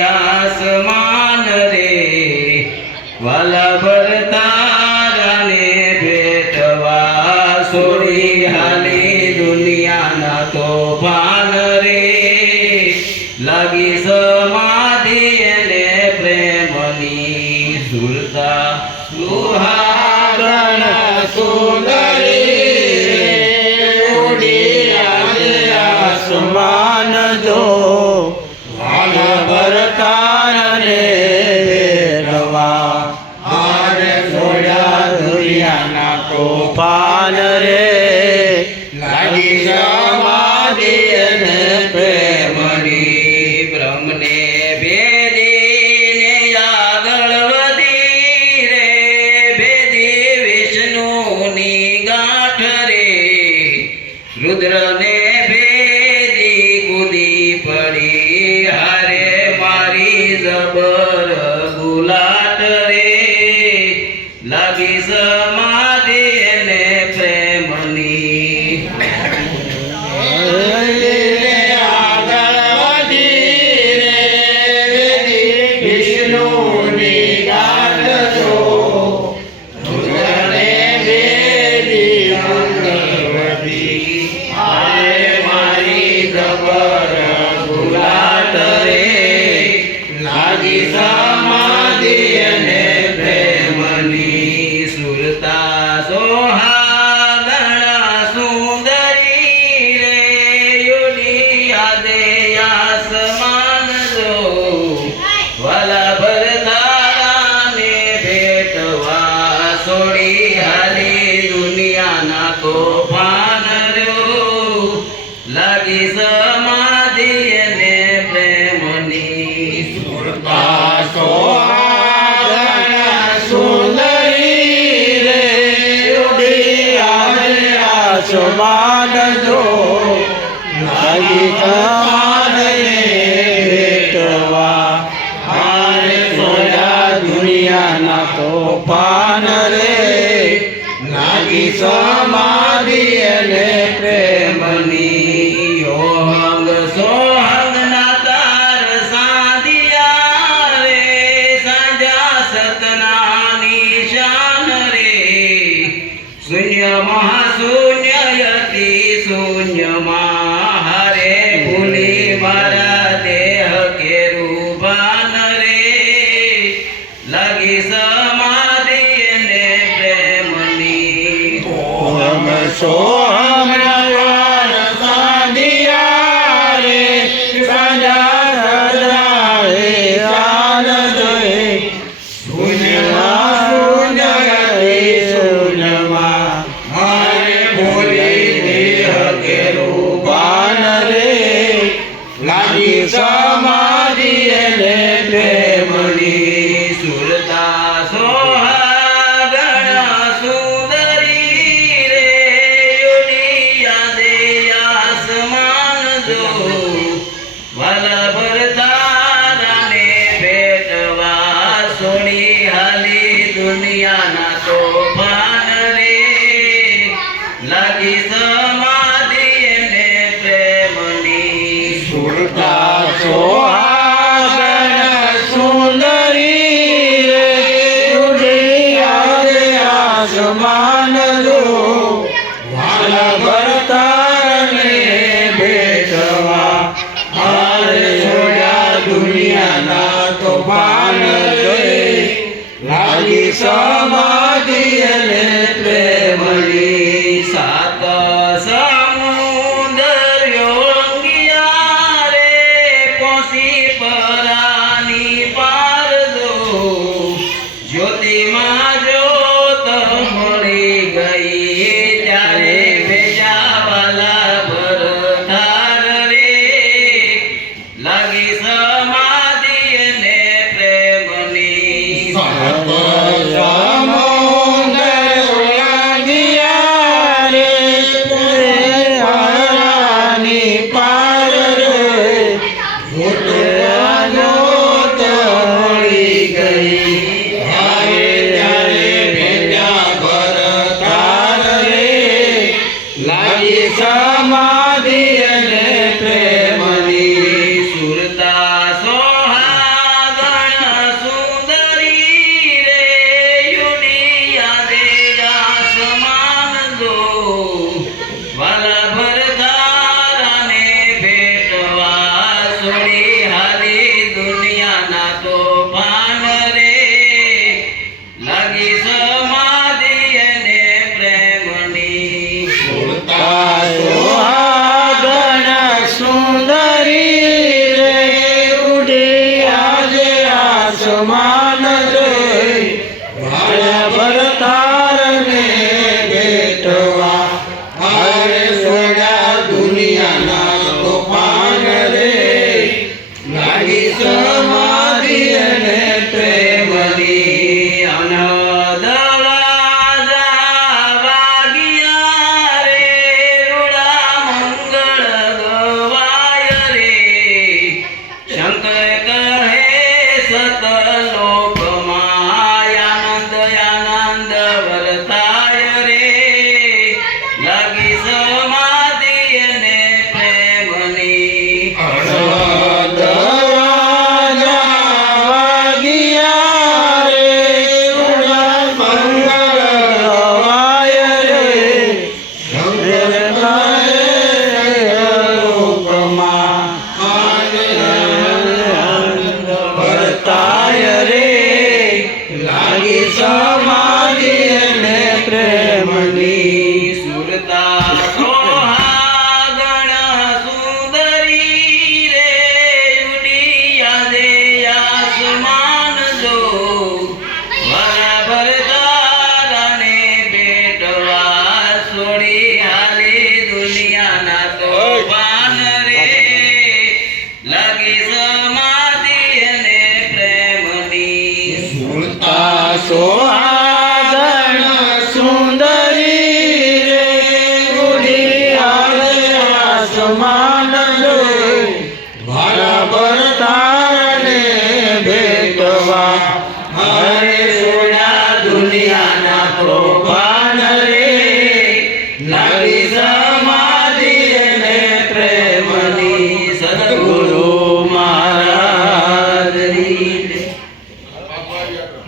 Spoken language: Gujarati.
આસમાન રે વાલા ભરતારાને ભેટવા સોરી હાલી દુનિયાના તોફાન રે લાગી સમાધિ એને પ્રેમની સુરતા સુહાગણ સુંદરી ઉડી આજે આસમાન જો ભરતારને ભેટવા હારે છોડ્યા દુનિયાના તોફાન રે લાગી સમાધિ એને પ્રેમની બ્રહ્મને ભેદીને આગળ વધી રે ભેદી વિષ્ણુની ગાંઠ રે રુદ્રને ભેદી કૂદી પડી હારે મારી જબર ગુલાટ રે લાગી સમાધિ એને પ્રેમની આગળ વધી રે વિષ્ણુની ગાંઠ જો રુદ્રને ભેદી આગળ વધી હારે મારી જબર ગુલાટ રે લાગી સમાધિ અને પ્રેમની સુરતા સોહાગણા સુંદરી રે યુની યાદે આસમાન જો વાલા ભરતારાને ભેટવા સોડી હાલી દુનિયાના તોફાન રહ્યો લાગી સમાધિ અને પ્રેમની સુરતા સોહાગણા સુંદરી રે ઉડી આજે આસમાન જો લાગી સમાધિ ભેટવા હારે છોડ્યા દુનિયાના તોફાન રે લાગી સમાધિ અને પ્રેમની યોગ સોહંગના તાર સાંધિયા રે સાંજા સતના નિશાન રે શૂન્ય મહાશૂન્ય અતિ શૂન્યમાં હારે ભૂલી મારા દેહ કેરું ભાન રે લાગી સમાધિ અને પ્રેમની ઓમ સોહમનાર સાંધિયા રે સાંજા સદા આનંદ રે શૂન્યમાં શૂન્ય અતિ શૂન્યમાં હારે ભૂલી દેહ કેરું ભાન રે લાગી સમાધિ અને પ્રેમની સુરતા સોહાગણા સુંદરી રે યુની યાદે આસમાન જો વાલા ભરતારાને ભેટવા સોડી હાલી દુનિયાના તોફાન રે લાગી સમાધિ અને પ્રેમની સુરતા સોહાગણા સુંદરી રે યુની યાદે આસમાન જો વાલા ભરતારને ભેટવા હારે છોડ્યા દુનિયાના તોફાન રે લાગી સમાધિ અને પ્રેમની સાત સમુદ્ર્યો અંગિયા રે પહોંચી પરાની પાર જો જ્યોતિમાં જ્યોત મળી ગઈ ત્યારે ભેજા વાલા ભરતાર રે લાગી સમાધિ અને પ્રેમની સમાધિ અને પ્રેમની સુરતા સો સમાન રે વાળા ભરતારને બેઠવા હારે સોડા દુનિયાના તોફાન રે લાગી સમાધિ અને પ્રેમની અનદવાજા વાગ્યા રે રૂડા મંગળ ગવાય રે શંકર કહે સતલોકમાં આનંદ આનંદ વર્તાય રે લાગી સમાધિ અને પ્રેમની સમાધિ અને પ્રેમની સુરતા સોહાગણ સુંદરી રે ઉડિયા દે આસમાન